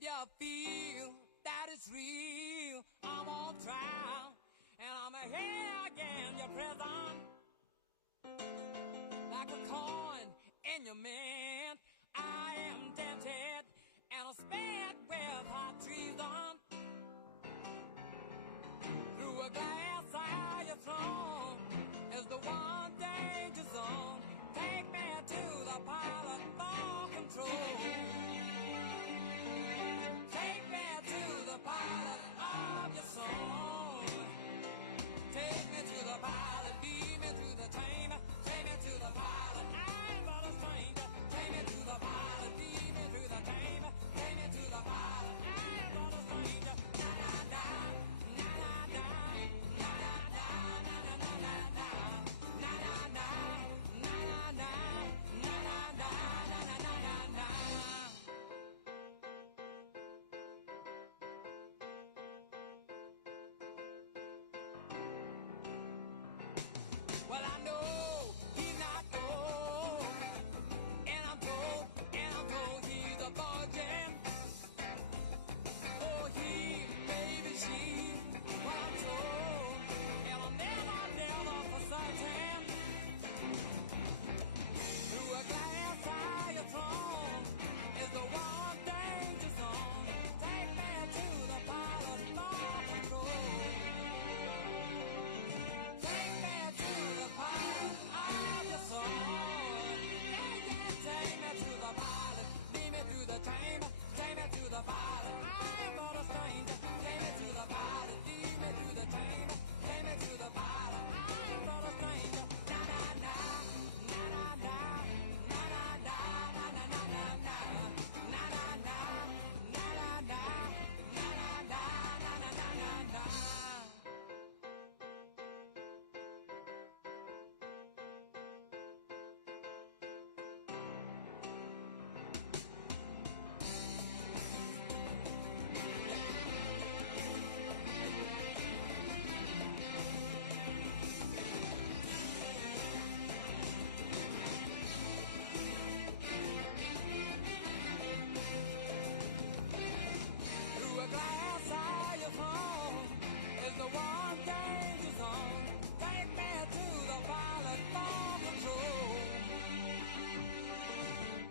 you feel that it's real, I'm on trial, and I'm here again, your prison. Like a coin in your mint, I am tempted, and I'm spared with hot treason. Through a glass eye you're thrown is the one danger zone. Take me to the pilot for control. Take me to the pilot of your soul. Take me to the pilot, lead me to the chamber. Take me to the pilot, I'm but a stranger. Take me to the pilot, lead me to the chamber. Take me to the pilot, I'm but a stranger. Na na na, na na na, na na na, na na na na na, na na na, na na na, na na na, na na na na. Well, I know he's not old, and I'm told he's a virgin. Oh, he, baby, she, well, I'm told, and I'm never for certain. Through a glass eye you're thrown is the one danger zone. Take me to the pilot for control. Take me to the pilot of your soul. Yeah, yeah, take me to the pilot. Lead me through the chamber. Take me to the pilot. I'm but a stranger. Take me to the pilot. Lead me through the chamber. Take me to the pilot. I'm but a stranger. Na na na, na na na, na na na, na na na na na, na na na, na na na, na na na, na na na na. Through a glass eye your phone is the one danger zone. Take me to the pilot for control.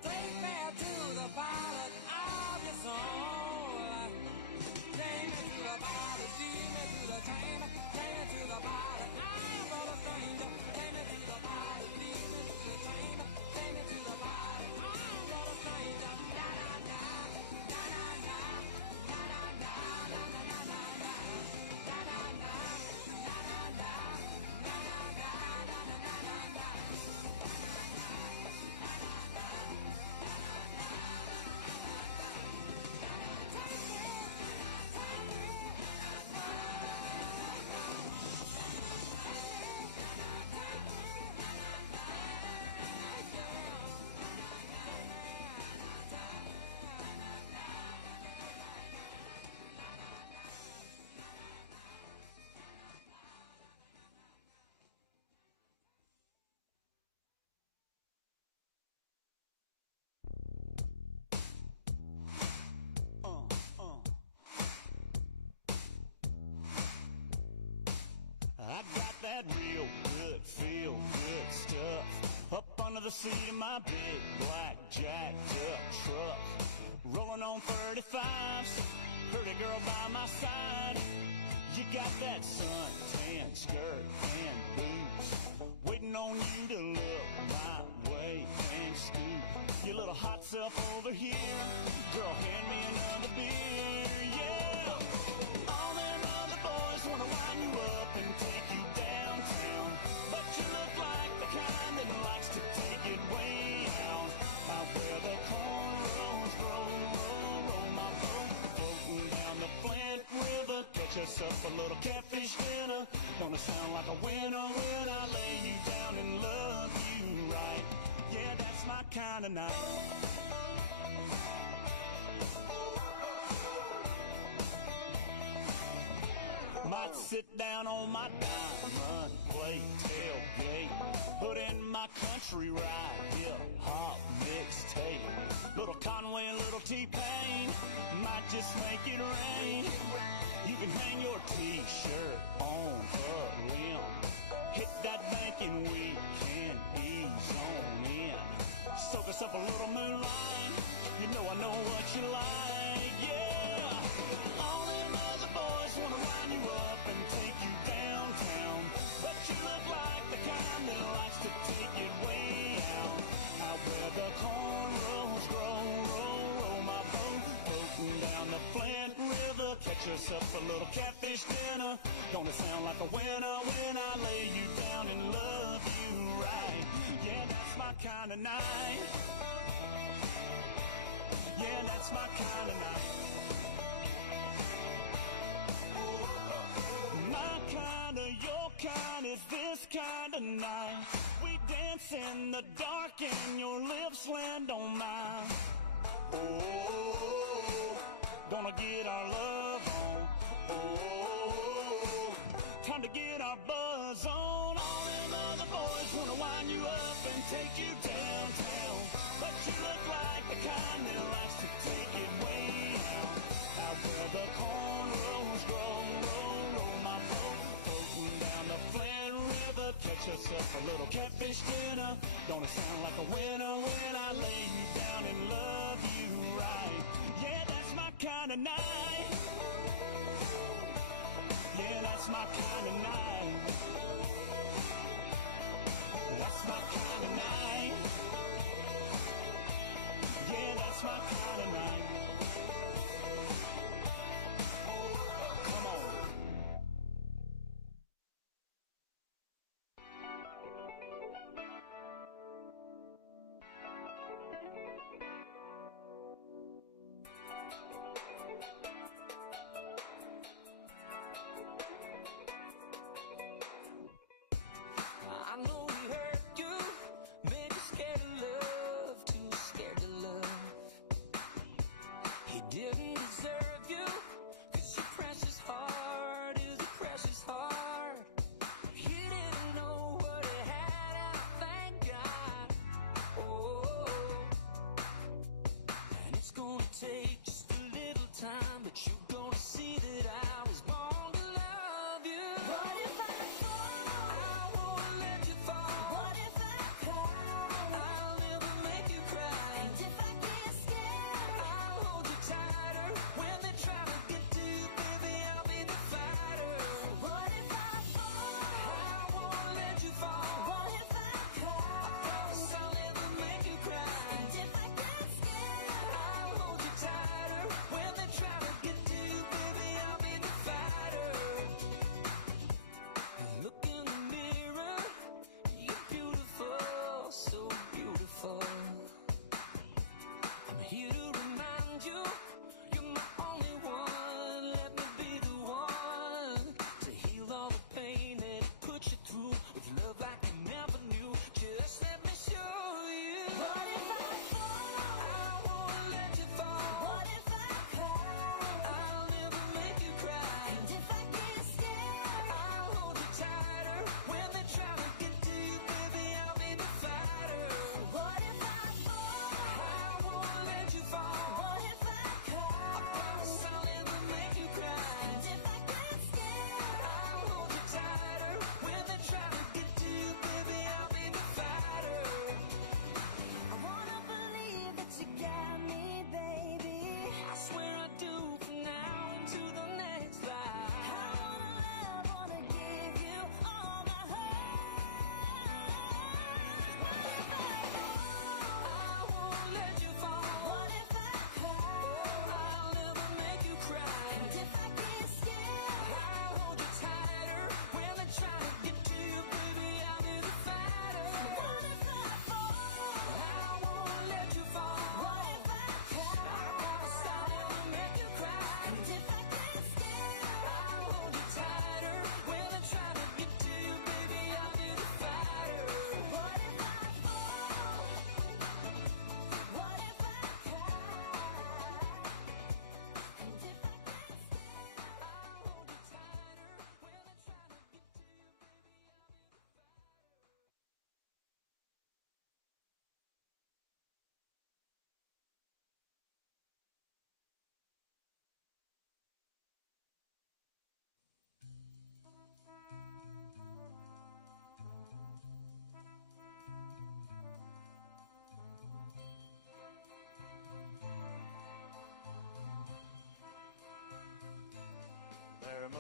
Take me to the pilot of your soul. Take me to the pilot, lead me to the chamber. Take me to the pilot, I'm but a stranger. Take me to the pilot, lead me to the chamber. Take me to the pilot, I'm but a stranger. Na na na, na na na, na na na, na na na na na, na na na, na na na, na na na, na na na na na. I got that real good, feel good stuff up under the seat of my big black jacked up truck. Rolling on 35s, pretty girl by my side. You got that suntan skirt and boots, waiting on you to look my way and scoop your little hot self over here. Girl, hand me another beer, yeah. All them other boys wanna wind you up and take you downtown, but you look like the kind that likes to take it way out. Out where the cornrows roll my boat, floating down the Flint River. Catch us up a little catfish dinner. Gonna sound like a winner when I lay you down and love you right. Yeah, that's my kind of night. Might sit down on my diamond plate tailgate, put in my country ride, hip hop mixtape. Little Conway, little T-Pain, might it rain. You can hang your t-shirt on a limb. Hit that bank and we can ease on in. Soak us up a little moonlight. You know I know what you like, yeah. All them other boys wanna wind you up and take you downtown, but you look like the kind that likes to take it way out. Out where the cornrows grow, roll my boat, floating down the Flint River. Catch us up a little catfish dinner. Gonna sound like a winner when I lay you down and love you right. Yeah, that's my kind of night. Yeah, that's my kind of night. My kind of, your kind is this kind of night. We dance in the dark and your lips land on mine. Oh, gonna get our love on. Oh, time to get our buzz on. All them other boys wanna wind you up and take you downtown, but you look like the kind that likes to take it way out. Out where the cornrows grow, roll my boat, floating down the Flint River. Catch us up a little catfish dinner. Gonna sound like a winner when I lay you down and love you right. Yeah, that's my kind of night. Yeah, that's my kind of night. That's my kind of night. Yeah, that's my kind of night. Come on.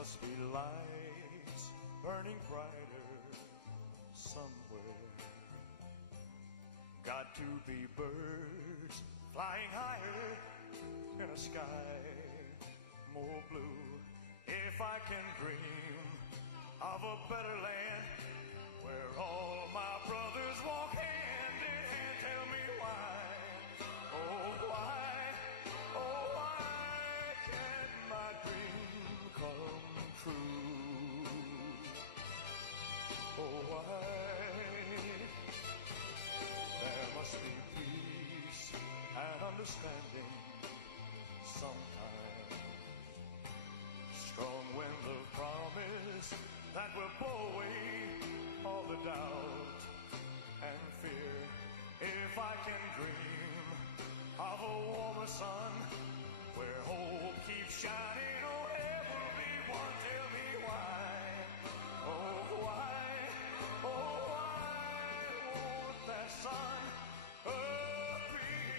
must be lights burning brighter somewhere. Got to be birds flying higher in a sky more blue. If I can dream of a better land where all my brothers walk hand in hand, tell me why, oh why can't my dream come true? Oh why? There must be peace and understanding sometime. Strong winds of promise that will blow away all the doubt and fear. If I can dream of a warmer sun where hope keeps shining, oh everyone, tell me why, oh why won't that sun appear?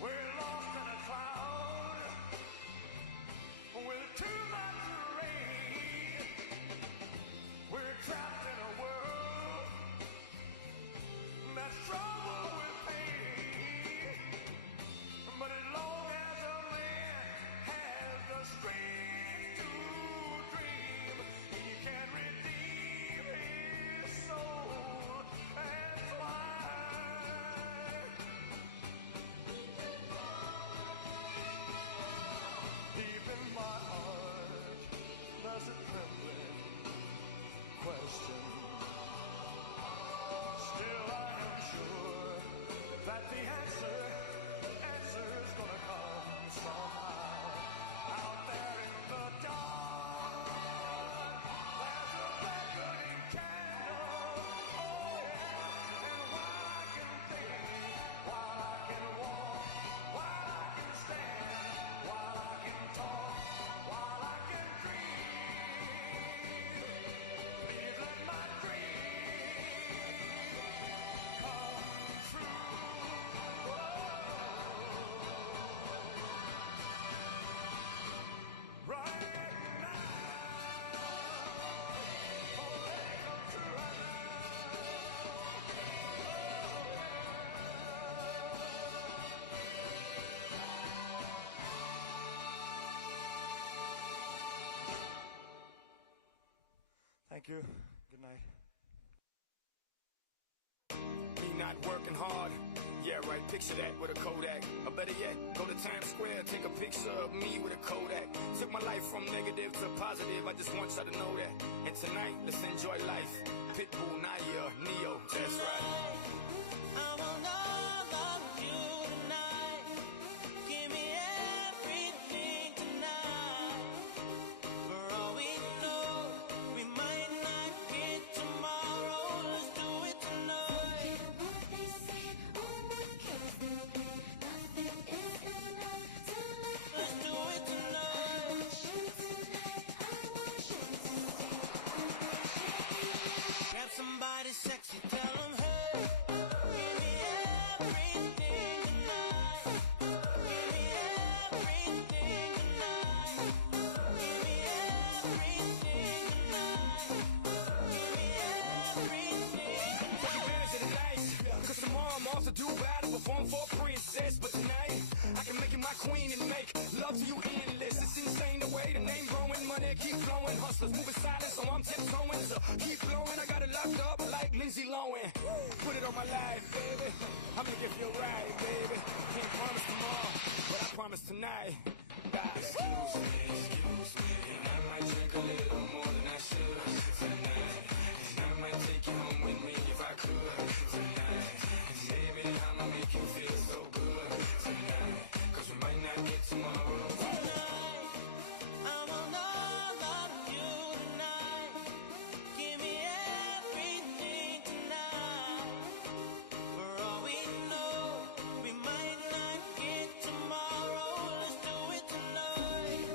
We're lost in a cloud with too much rain. We're trapped in a world that's troubled with pain. But as long as a man has the strength to dream, he can redeem his soul and fly. Deep in my heart, there's a trembling question. Still I am sure that the answer's gonna come somehow. Out there in the dark, there's a black burning candle, oh yeah. And while I can think, while I can walk, while I can stand, while I can talk, while I can dream, please let my dream come true. Right now, oh, let it come true right now. Thank you. Good night. Me not working hard. Yeah, right, picture that with a Kodak. Or better yet, go to Times Square, take a picture of me with a Kodak. Took my life from negative to positive, I just want y'all to know that. And tonight, let's enjoy life. Pitbull, Naya, Neo, that's right. I want all of you tonight. Give me everything tonight. For all we know, we might not get tomorrow. Let's do it tonight. What they say, oh my girls, nothing is enough to Let's do it tonight. Grab somebody sexy, tell them, hey, give me everything tonight. Give me everything tonight. Give me everything tonight. Give me everything. Take advantage of the night, cause tomorrow I'm off to do battle, perform for a princess. But tonight, I can make you my queen and make love to you endless. It's insane the way the name growing, money keep flowing. Hustlers moving silent, so I'm tiptoeing. So keep blowing, I got it locked up like Lindsay Lohan. Put it on my life, baby. I'ma give you a ride, baby. Can't promise tomorrow, but I promise tonight. God, excuse me, and I might drink a little more than I should tonight. And I might take you home with me if I could tonight. And baby, I'ma make you feel so good tonight. Cause we might not get tomorrow. I want all of you tonight. Give me everything tonight. For all we know, we might not get tomorrow. Let's do it tonight.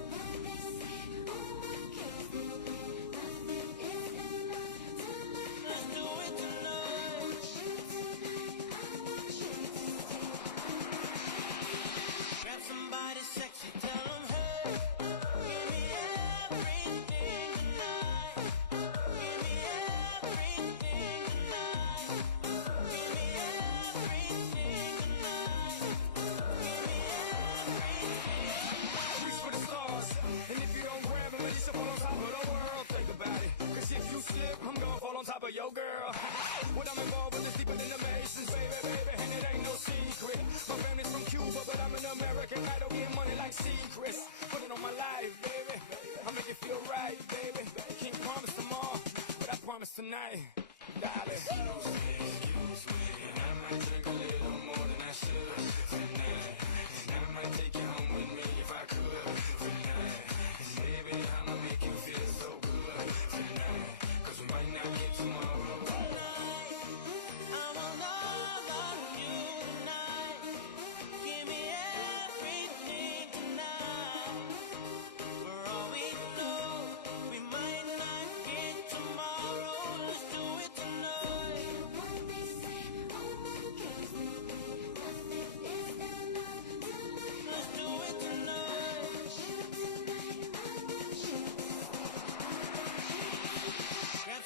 darling. Excuse me, and I might drink a little more than I should tonight. And I might take you home with me if I could tonight. And baby, I'ma make you feel so good tonight. 'Cause we might not get tomorrow.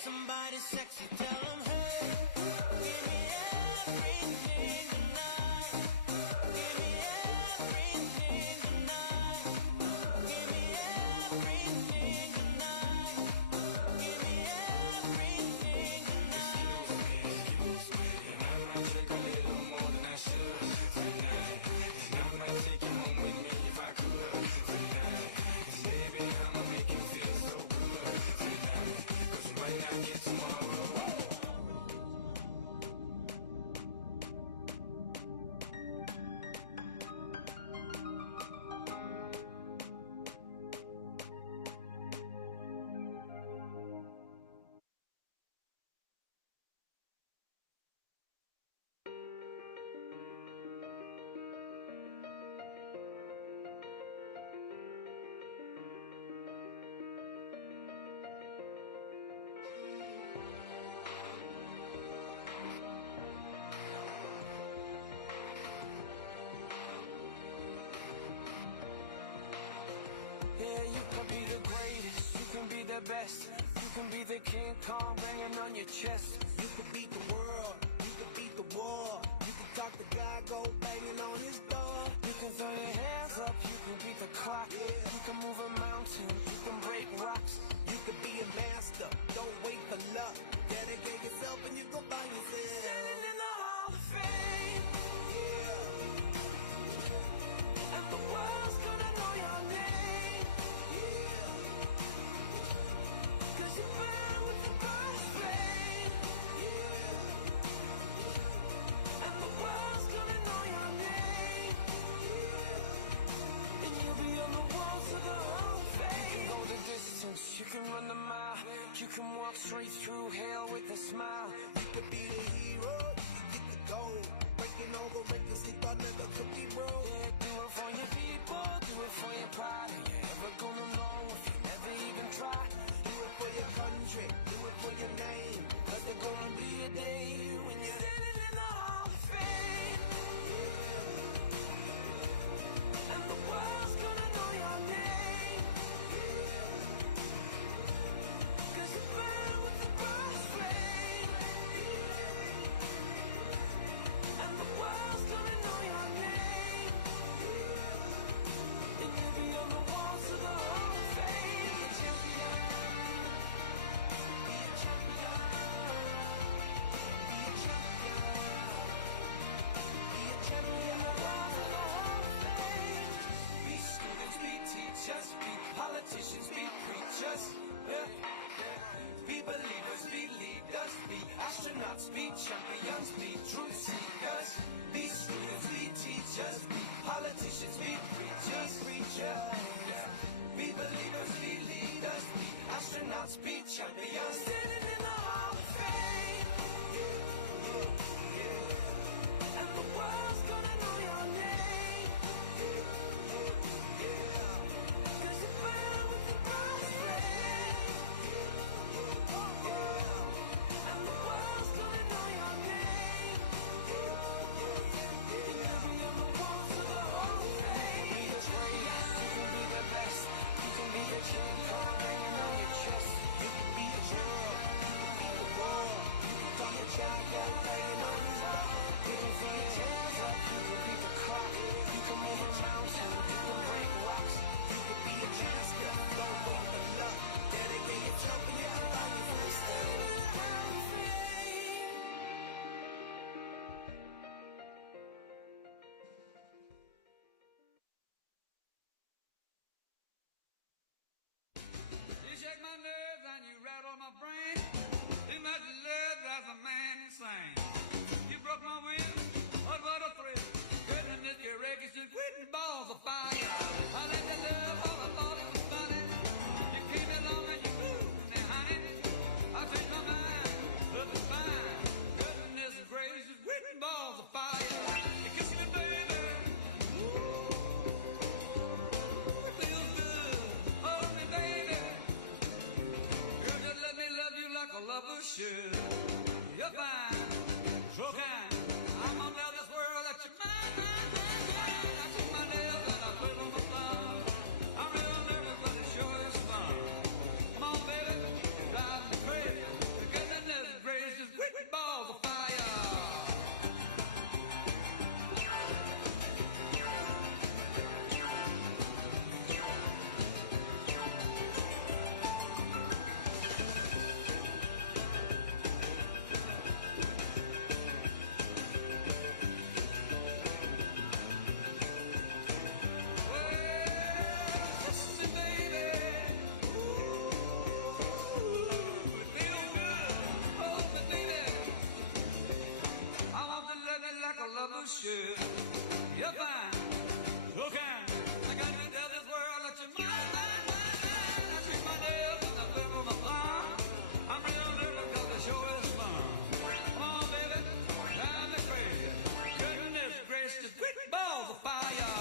Somebody sexy, tell them, hey, give me everything tonight. Give me everything tonight. Give me everything tonight. Give me everything tonight. Excuse me, and I might drink a little more than I should tonight. And I might take you home with me if I could tonight. And baby, I'ma make you feel so good tonight. 'Cause we might not get tomorrow. Yeah, you can be the greatest, you can be the best. You can be the King Kong banging on your chest. You could beat the world, you could beat the war. You could talk to God, go banging on his door. You can throw your hands up, you can beat the clock. You can move a mountain, you can break rocks. You could be a master, don't wait for luck. Dedicate yourself and you go find yourself. Standing in the Hall of Fame, Yeah, and the world's gonna know your name. yeah, 'Cause you burn with the burst flame, yeah, and the world's gonna know your name. And you'll be on the walls of the Hall of Fame. You can go the distance, you can run the mile. You can walk straight through hell with a smile. you could be the hero, you could get the gold. Breaking all the records they thought never could be broke. Yeah, do it for your people, do it for your pride. And you're never gonna know if you never even try. Do it for your country, do it for your name. 'Cause there's gonna be a day when you're Standing in the Hall of Fame, and the world's gonna know your name. 'Cause you burn with the burst flame, and the world's gonna know your name. And you'll be on the walls of the Hall of Fame. Be a champion, be a champion, be a champion, be a champion. The walls of the Hall of Fame. Be students, be teachers, be politicians, be preachers. Yeah. Be believers, be leaders, be astronauts, be champions, be truth seekers. Be students, be teachers, be politicians, be preachers, preachers. Be believers, be leaders, be astronauts, be champions. Standing in the Hall of Fame, and the world's gonna know your name. 'Cause you burn with the burst flame, and the world's gonna know your name. And you'll be on the walls of the Hall of Fame. Be the greatest, you can be the best. You can be the King Kong hanging on your chest. You could be a sing. You broke my will, what a thrill. Goodness, your records just quitting balls of fire. I let you love all I thought it was funny. You came along and you moved me, honey. I changed my mind, but it's fine. Goodness gracious, quitting balls of fire. You kiss me, baby. Ooh, it feels good. Hold me, baby. Girl, just let me love you like a lover should. You're fine, so kind. I'm gonna tell this world that you're mine, mine, mine, mine. I keep my nails and I put on my thumb. I'm real nervous, but it sure is fun. Come on, baby, drive me crazy. Goodness gracious, wicked balls of fire. Should. You're fine, so kind. I got to tell this world that you're mine, mine, mine, mine. I treat my nails and I put on my palm. I'm real nervous 'cause the show is fun. Come on, baby, drive me crazy. Goodness gracious, quick balls of fire.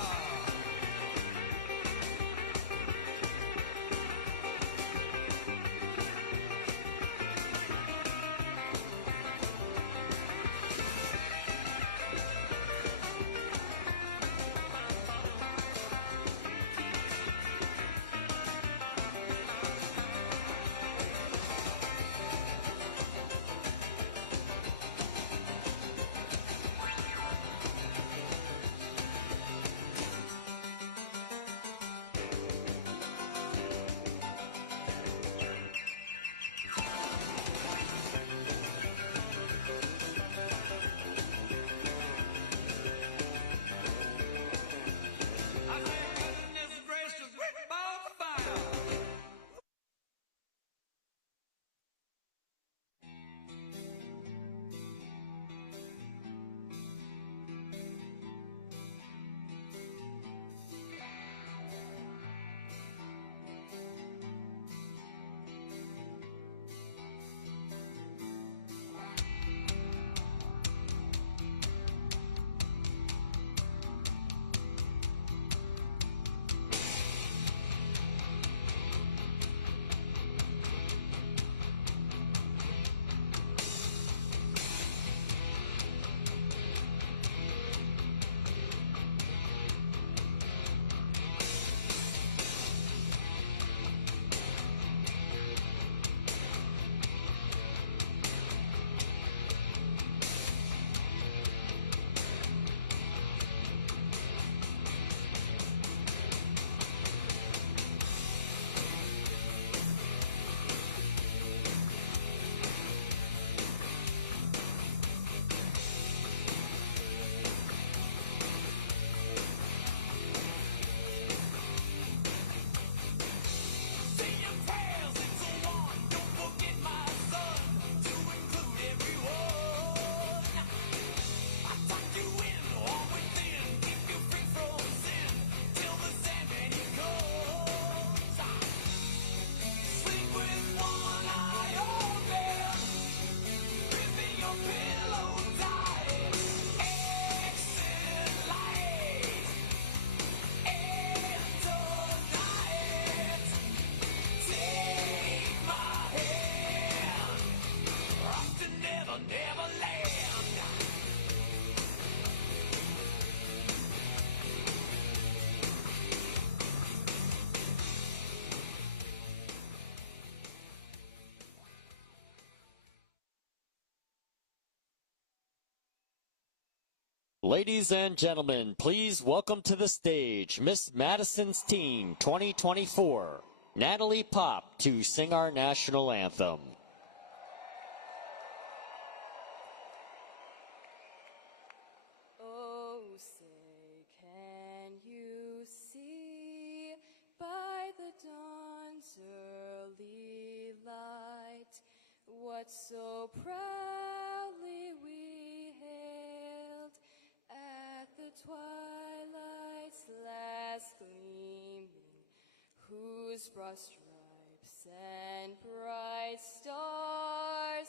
Ladies and gentlemen, please welcome to the stage Miss Madison's Teen 2024, Natalie Pop, to sing our national anthem. Oh, say, can you see by the dawn's early light what so proudly whose broad stripes and bright stars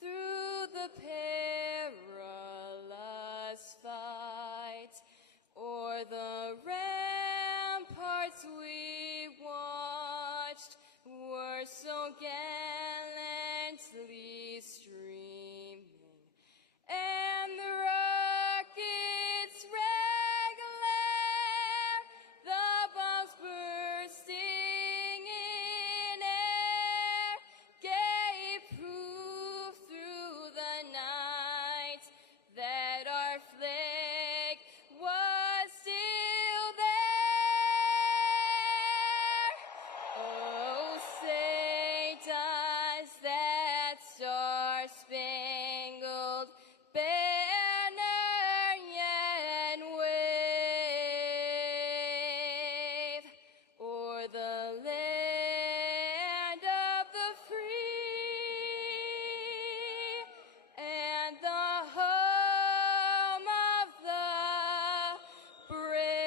through the perilous fight o'er the ramparts we watched were so gallantly streaming, and the rockets' red glare, the bombs bursting in air, gave proof through the night that our flag was still there. Oh, say does that star-spangled banner yet wave o'er the land of the free and the home of the brave.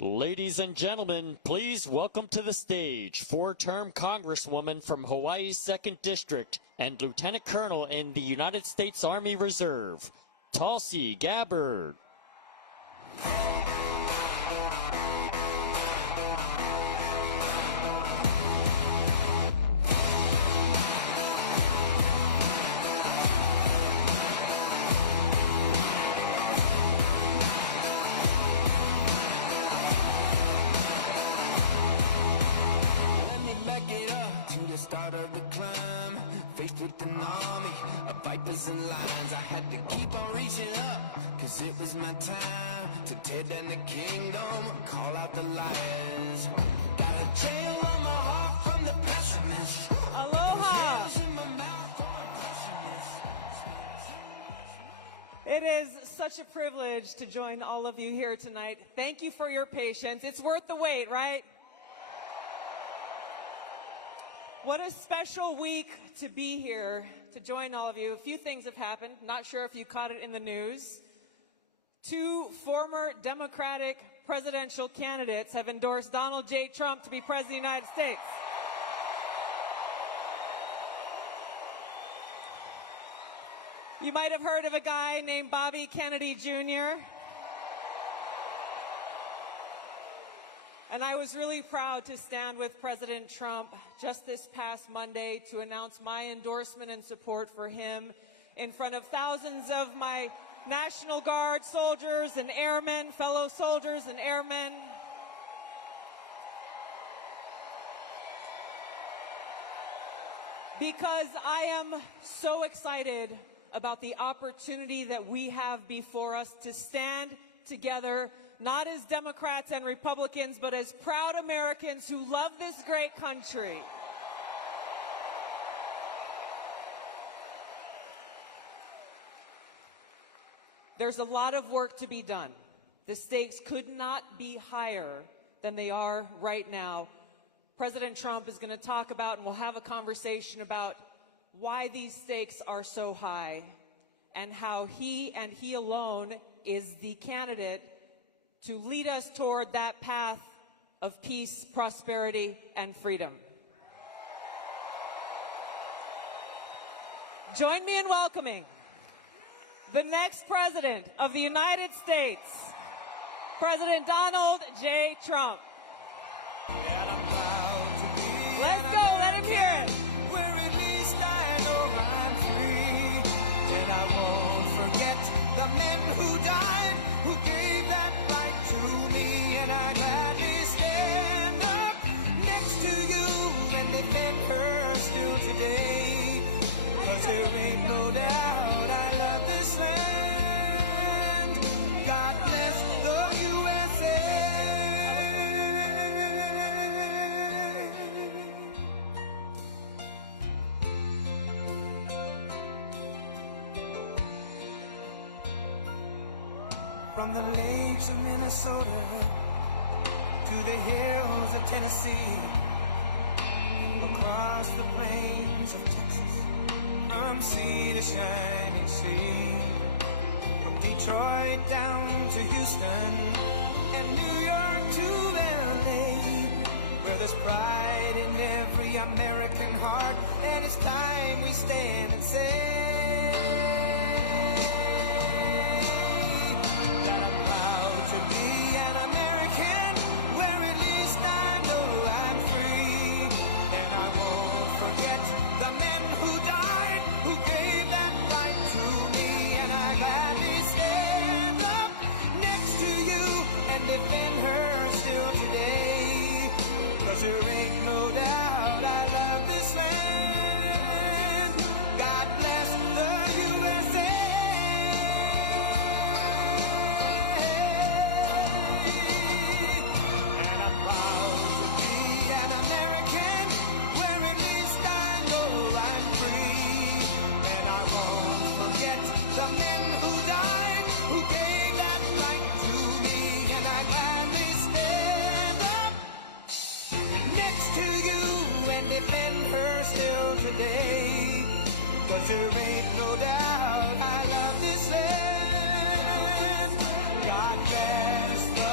Ladies and gentlemen, please welcome to the stage four-term Congresswoman from Hawaii's 2nd District and Lieutenant Colonel in the United States Army Reserve, Tulsi Gabbard. Let me back it up to the start of the climb. Faced with an army of vipers and lions, I had to keep on reaching up, cause it was my time to tear down the kingdom and call out the liars. Got a trail on my heart from the pessimist. Aloha! Nails in my mouth from the pessimist. It is such a privilege to join all of you here tonight. Thank you for your patience. It's worth the wait, right? What a special week to be here to join all of you. A few things have happened. Not sure if you caught it in the news. 2 former Democratic presidential candidates have endorsed Donald J. Trump to be President of the United States. You might have heard of a guy named Bobby Kennedy Jr. And I was really proud to stand with President Trump just this past Monday to announce my endorsement and support for him in front of thousands of my National Guard soldiers and airmen, fellow soldiers and airmen. Because I am so excited about the opportunity that we have before us to stand together, not as Democrats and Republicans, but as proud Americans who love this great country. There's a lot of work to be done. The stakes could not be higher than they are right now. President Trump is going to talk about, and we'll have a conversation about why these stakes are so high and how he and he alone is the candidate to lead us toward that path of peace, prosperity, and freedom. Join me in welcoming the next President of the United States, President Donald J. Trump. Let's go, let him hear it. Where at least I know I'm free, and I won't forget the men who died, who gave that right to me, and I gladly stand up next to you and defend her still today, 'cause there ain't no doubt I love this land. God bless the USA. From the lakes of Minnesota to the hills of Tennessee, across the plains of Texas, from sea to shining sea, from Detroit down to Houston and New York to LA, where there's pride in every American heart, and it's time we stand and say that I'm proud to be an American, where at least I know I'm free, and I won't forget the men who died, who gave that right to me, and I gladly stand up next to you and defend her still today, 'cause there ain't no doubt I love this land. God bless the USA. And I'm proud to be an American, where at least I know I'm free, and I won't forget the men who died, who gave that right to me, and I gladly stand up next to you and defend her still today, 'cause there ain't no doubt I love this land. God bless the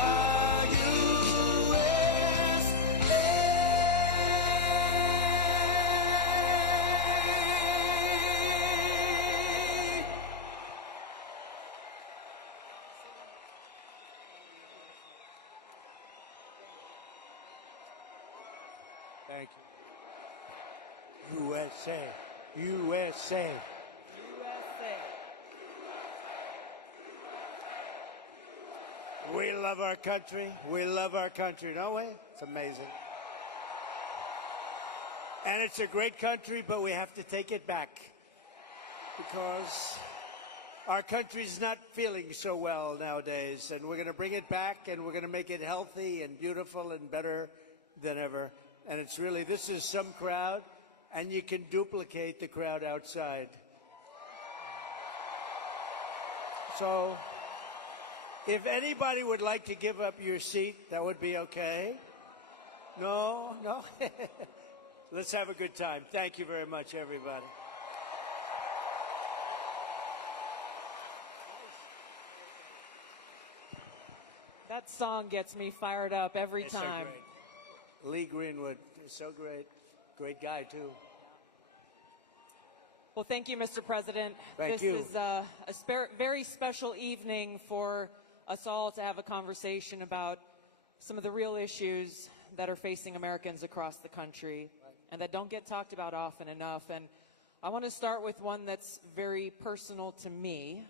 USA. Thank you. USA. USA. USA. We love our country. We love our country, don't we? It's amazing. And it's a great country, but we have to take it back, because our country's not feeling so well nowadays, and we're going to bring it back, and we're going to make it healthy and beautiful and better than ever. And it's really, this is some crowd, and you can duplicate the crowd outside. So if anybody would like to give up your seat, that would be okay. No? No? Let's have a good time. Thank you very much, everybody. That song gets me fired up every It's so time. great. Lee Greenwood is so great. Great guy, too. Well, thank you, Mr. President. Thank this you. is a very special evening for us all to have a conversation about some of the real issues that are facing Americans across the country and that don't get talked about often enough. And I want to start with one that's very personal to me,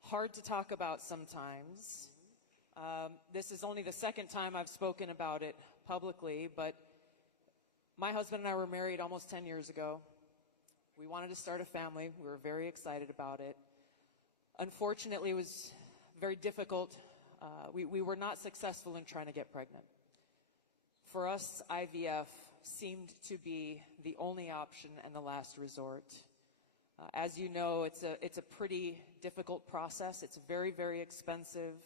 hard to talk about sometimes. This is only the second time I've spoken about it publicly, but my husband and I were married almost 10 years ago. We wanted to start a family. We were very excited about it. Unfortunately, it was very difficult. We were not successful in trying to get pregnant. For us, IVF seemed to be the only option and the last resort. As you know, it's a pretty difficult process. It's very, very expensive.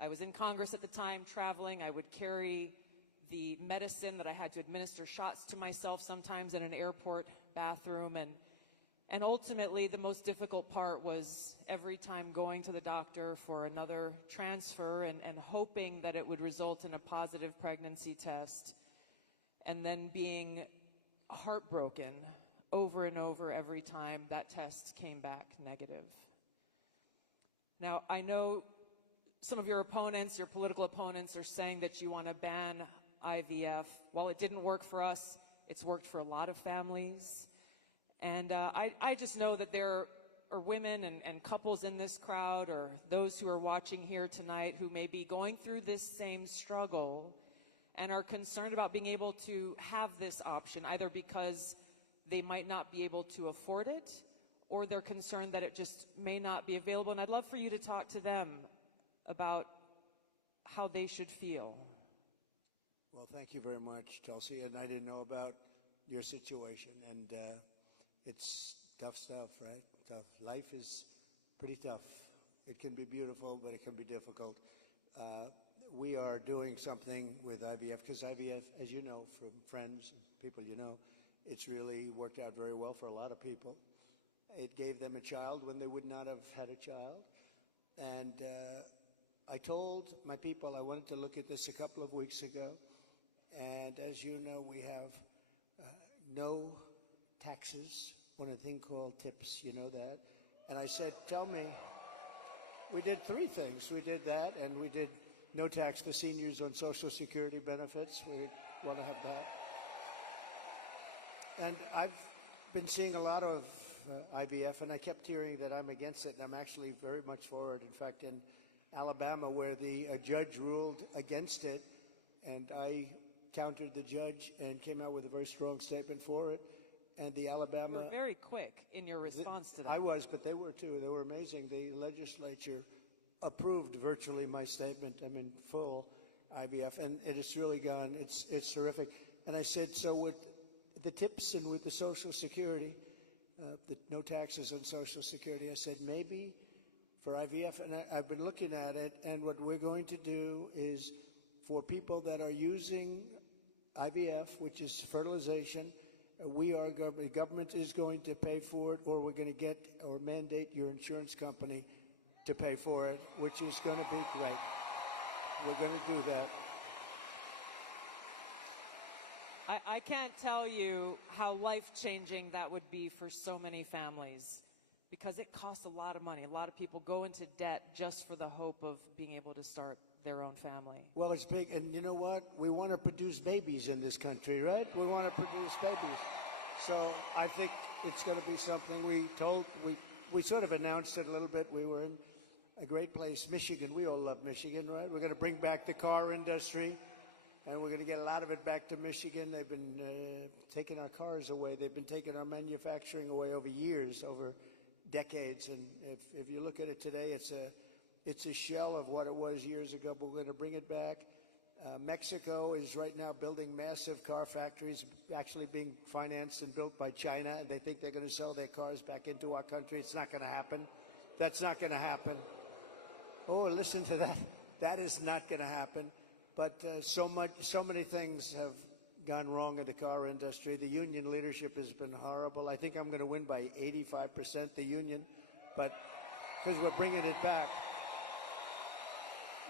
I was in Congress at the time, traveling. I would carry the medicine that I had to administer shots to myself sometimes in an airport bathroom. And ultimately, the most difficult part was every time going to the doctor for another transfer and hoping that it would result in a positive pregnancy test, and then being heartbroken over and over every time that test came back negative. Now, I know some of your opponents, your political opponents, are saying that you want to ban IVF. While it didn't work for us, it's worked for a lot of families. And I just know that there are women and couples in this crowd, or those who are watching here tonight, who may be going through this same struggle and are concerned about being able to have this option, either because they might not be able to afford it, or they're concerned that it just may not be available. And I'd love for you to talk to them about how they should feel. Well, thank you very much, Tulsi. And I didn't know about your situation. And it's tough stuff, right? Tough. Life is pretty tough It can be beautiful, but it can be difficult. We are doing something with IVF because IVF, as you know from friends and people you know, it's really worked out very well for a lot of people. It gave them a child when they would not have had a child. And I told my people I wanted to look at this a couple of weeks ago. And as you know, we have no taxes on a thing called tips. You know that? And I said, tell me, we did three things. We did that, and we did no tax for seniors on Social Security benefits. We want to have that. And I've been seeing a lot of IVF, and I kept hearing that I'm against it, and I'm actually very much for it. In fact, in Alabama, where the judge ruled against it, and I countered the judge and came out with a very strong statement for it. And the Alabama... You were very quick in your response to that. I was, but they were too. They were amazing. The legislature approved virtually my statement. I'm in full IVF, and it has really gone. It's terrific. And I said, so with the tips and with the Social Security, the no taxes on Social Security, I said maybe for IVF, and I've been looking at it, and what we're going to do is for people that are using IVF, which is fertilization, the government is going to pay for it, or we're going to get or mandate your insurance company to pay for it, which is going to be great. We're going to do that. I can't tell you how life-changing that would be for so many families, because it costs a lot of money. A lot of people go into debt just for the hope of being able to start their own family. Well, it's big, and you know what? We want to produce babies in this country, right? We want to produce babies. So I think it's going to be something we sort of announced it a little bit. We were in a great place, Michigan. We all love Michigan, right? We're going to bring back the car industry, and we're going to get a lot of it back to Michigan. They've been taking our cars away. They've been taking our manufacturing away over years, over decades. And if you look at it today, it's a shell of what it was years ago, but we're going to bring it back. Mexico is right now building massive car factories, actually being financed and built by China, and they think they're going to sell their cars back into our country. It's not going to happen. That's not going to happen. Oh, listen to that. That is not going to happen. But so many things have gone wrong in the car industry. The union leadership has been horrible. I think I'm going to win by 85%, the union, but because we're bringing it back.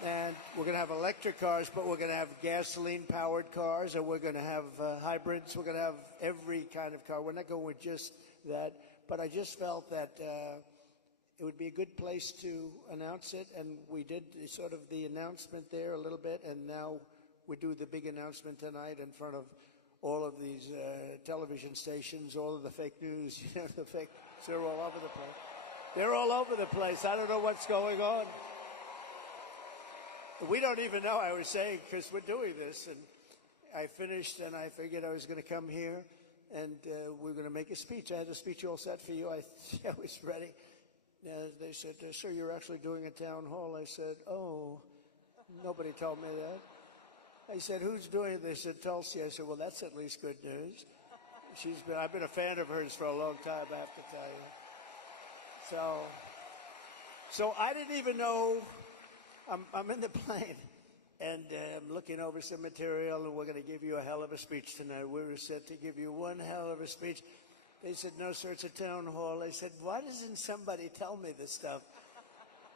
And we're going to have electric cars, but we're going to have gasoline-powered cars, and we're going to have hybrids. We're going to have every kind of car. We're not going with just that. But I just felt that it would be a good place to announce it, and we did sort of the announcement there a little bit, and now we do the big announcement tonight in front of all of these television stations, all of the fake news, you know, they're all over the place. They're all over the place. I don't know what's going on. We don't even know, I was saying, because we're doing this, and I finished, and I figured I was going to come here, and we're going to make a speech. I had a speech all set for you. I was ready. They said, sir, you're actually doing a town hall. I said, oh, nobody told me that. I said, who's doing it? They said, Tulsi. I said, well, that's at least good news. I've been a fan of hers for a long time, I have to tell you. So I didn't even know. I'm in the plane, and I'm looking over some material, and we're going to give you a hell of a speech tonight. We were set to give you one hell of a speech. They said, no, sir, it's a town hall. I said, why doesn't somebody tell me this stuff?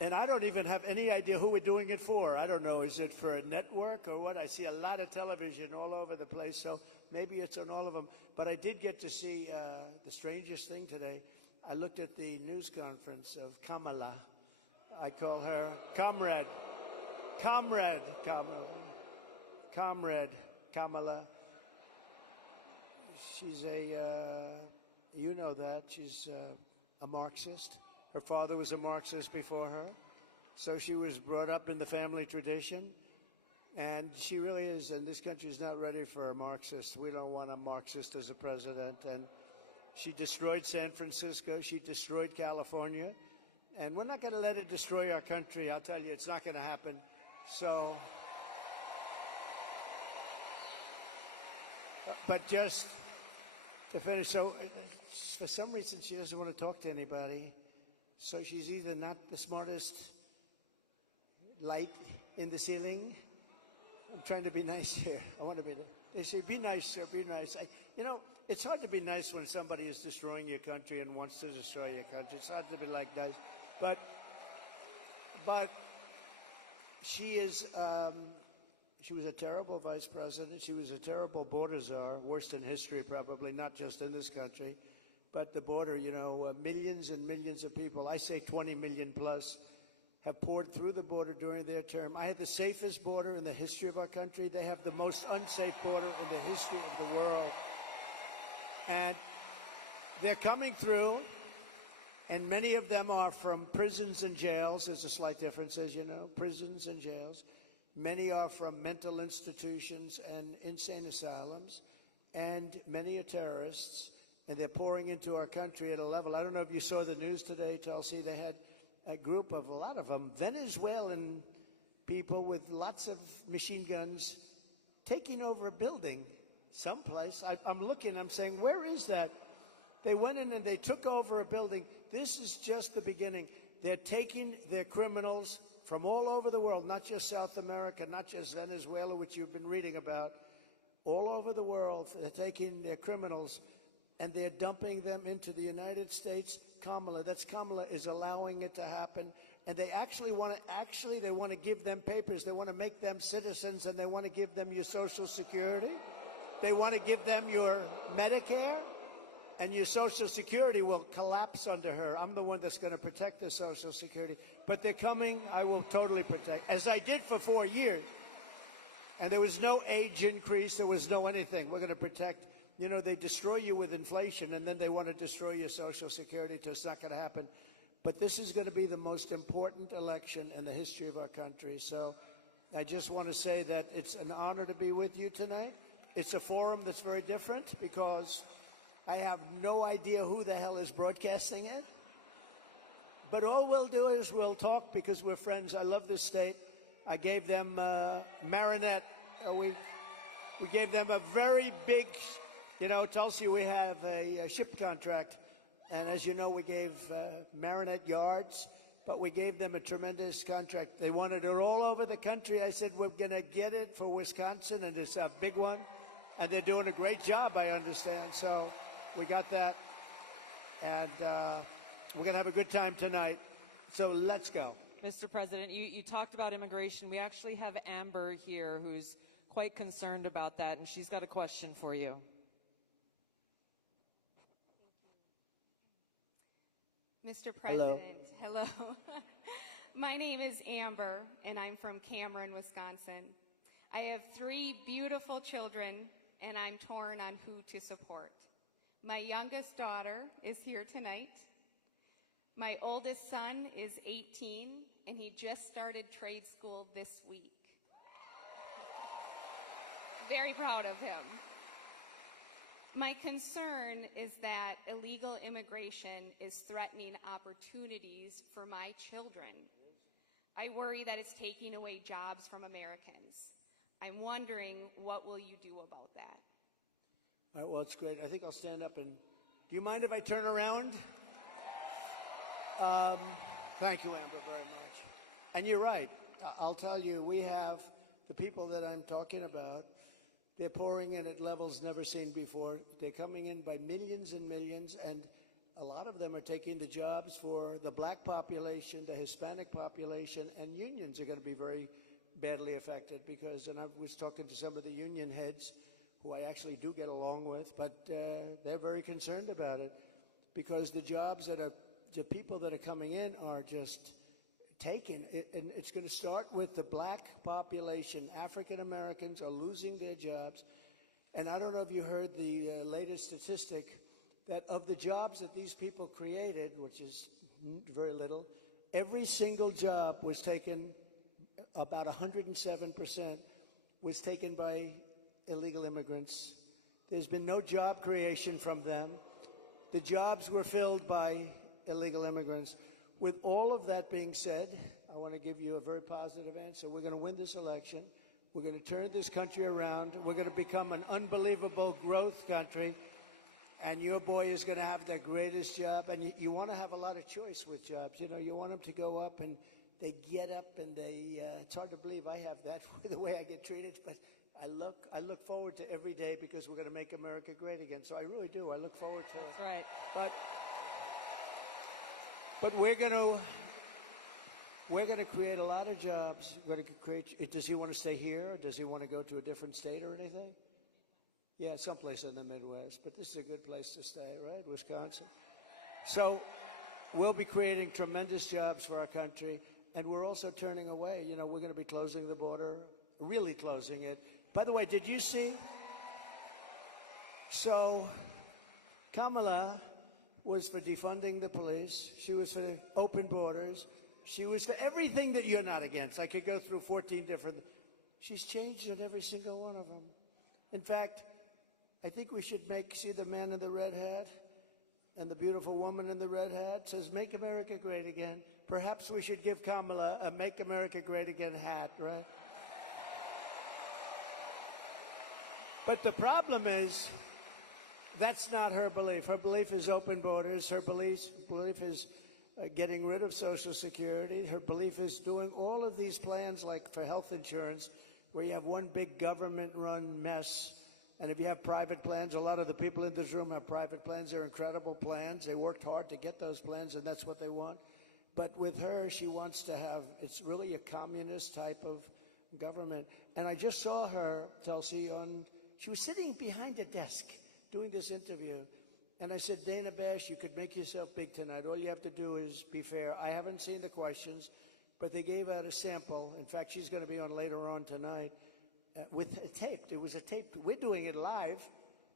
And I don't even have any idea who we're doing it for. I don't know. Is it for a network or what? I see a lot of television all over the place, so maybe it's on all of them. But I did get to see the strangest thing today. I looked at the news conference of Kamala. I call her Comrade Kamala. She's you know that. She's a Marxist. Her father was a Marxist before her. So she was brought up in the family tradition. And she really is, and this country is not ready for a Marxist. We don't want a Marxist as a president. And she destroyed San Francisco. She destroyed California. And we're not going to let it destroy our country. I'll tell you, it's not going to happen. So, but just to finish, so for some reason she doesn't want to talk to anybody. So she's either not the smartest light in the ceiling. I'm trying to be nice here. I want to be. They say, be nice, sir, be nice. It's hard to be nice when somebody is destroying your country and wants to destroy your country. It's hard to be like nice. But she is, she was a terrible vice president. She was a terrible border czar, worst in history probably, not just in this country. But the border, millions and millions of people, I say 20 million plus, have poured through the border during their term. I had the safest border in the history of our country. They have the most unsafe border in the history of the world. And they're coming through, and many of them are from prisons and jails. There's a slight difference, as you know, prisons and jails. Many are from mental institutions and insane asylums, and many are terrorists, and they're pouring into our country at a level. I don't know if you saw the news today, Tulsi. They had a group of, a lot of them, Venezuelan people with lots of machine guns taking over a building someplace. I'm looking, I'm saying, where is that? They went in and they took over a building. This is just the beginning. They're taking their criminals from all over the world, not just South America, not just Venezuela, which you've been reading about, all over the world. They're taking their criminals and they're dumping them into the United States. Kamala is allowing it to happen. And they actually want to give them papers. They want to make them citizens, and they want to give them your Social Security. They want to give them your Medicare, and your Social Security will collapse under her. I'm the one that's going to protect the Social Security. But they're coming, I will totally protect, as I did for 4 years. And there was no age increase, there was no anything. We're going to protect. They destroy you with inflation, and then they want to destroy your Social Security, so it's not going to happen. But this is going to be the most important election in the history of our country. So I just want to say that it's an honor to be with you tonight. It's a forum that's very different because I have no idea who the hell is broadcasting it. But all we'll do is we'll talk because we're friends. I love this state. I gave them Marinette. We gave them a very big, Tulsi, we have a ship contract. And as you know, we gave Marinette yards, but we gave them a tremendous contract. They wanted it all over the country. I said, we're going to get it for Wisconsin, and it's a big one. And they're doing a great job, I understand. So we got that. And we're going to have a good time tonight. So let's go. Mr. President, you talked about immigration. We actually have Amber here who's quite concerned about that, and she's got a question for you. Mr. President, hello. My name is Amber, and I'm from Cameron, Wisconsin. I have 3 beautiful children, and I'm torn on who to support. My youngest daughter is here tonight. My oldest son is 18, and he just started trade school this week. Very proud of him. My concern is that illegal immigration is threatening opportunities for my children. I worry that it's taking away jobs from Americans. I'm wondering, what will you do about that? All right, well, it's great. I think I'll stand up and, do you mind if I turn around? Thank you, Amber, very much. And you're right. I'll tell you, we have the people that I'm talking about. They're pouring in at levels never seen before. They're coming in by millions and millions, and a lot of them are taking the jobs for the black population, the Hispanic population, and unions are going to be very badly affected because, and I was talking to some of the union heads who I actually do get along with, but they're very concerned about it because the jobs that are, the people that are coming in are just taken, and it's going to start with the black population. African Americans are losing their jobs, and I don't know if you heard the latest statistic that of the jobs that these people created, which is very little, every single job was taken, about 107% was taken by illegal immigrants. There's been no job creation from them. The jobs were filled by illegal immigrants. With all of that being said, I want to give you a very positive answer. We're going to win this election. We're going to turn this country around. We're going to become an unbelievable growth country. And your boy is going to have the greatest job. And you want to have a lot of choice with jobs. You know, you want them to go up and they get up and it's hard to believe I have that, the way I get treated. But I look forward to every day because we're going to make America great again. So I really do. I look forward to it. That's right. But we're going to create a lot of jobs. We're going to create. Does he want to stay here? Or does he want to go to a different state or anything? Yeah, someplace in the Midwest. But this is a good place to stay, right? Wisconsin. So we'll be creating tremendous jobs for our country. And we're also turning away. You know, we're going to be closing the border, really closing it. By the way, did you see? So Kamala was for defunding the police. She was for open borders. She was for everything that you're not against. I could go through 14 different. She's changed on every single one of them. In fact, I think we should see the man in the red hat and the beautiful woman in the red hat says, "Make America Great Again." Perhaps we should give Kamala a "Make America Great Again" hat, right? But the problem is, that's not her belief. Her belief is open borders. Her belief is getting rid of Social Security. Her belief is doing all of these plans like for health insurance, where you have one big government-run mess. And if you have private plans, a lot of the people in this room have private plans. They're incredible plans. They worked hard to get those plans, and that's what they want. But with her, she wants to have, it's really a communist type of government. And I just saw her, Tulsi, she was sitting behind a desk doing this interview. And I said, "Dana Bash, you could make yourself big tonight. All you have to do is be fair." I haven't seen the questions, but they gave out a sample. In fact, she's going to be on later on tonight with a taped. It was a taped. We're doing it live.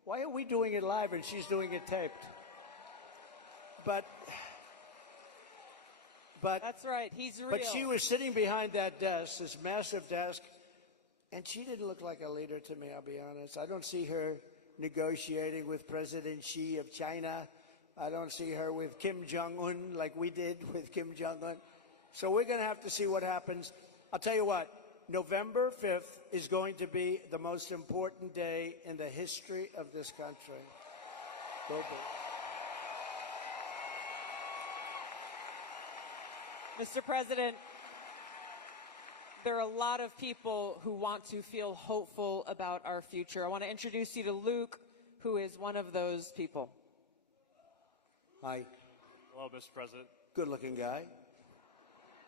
Why are we doing it live and she's doing it taped? But that's right. He's real. But she was sitting behind that desk, this massive desk, and she didn't look like a leader to me, I'll be honest. I don't see her negotiating with President Xi of China. I don't see her with Kim Jong-un like we did with Kim Jong-un. So we're going to have to see what happens. I'll tell you what, November 5th is going to be the most important day in the history of this country. Go big. Mr. President, there are a lot of people who want to feel hopeful about our future. I want to introduce you to Luke, who is one of those people. Hi. Hello, Mr. President. Good-looking guy.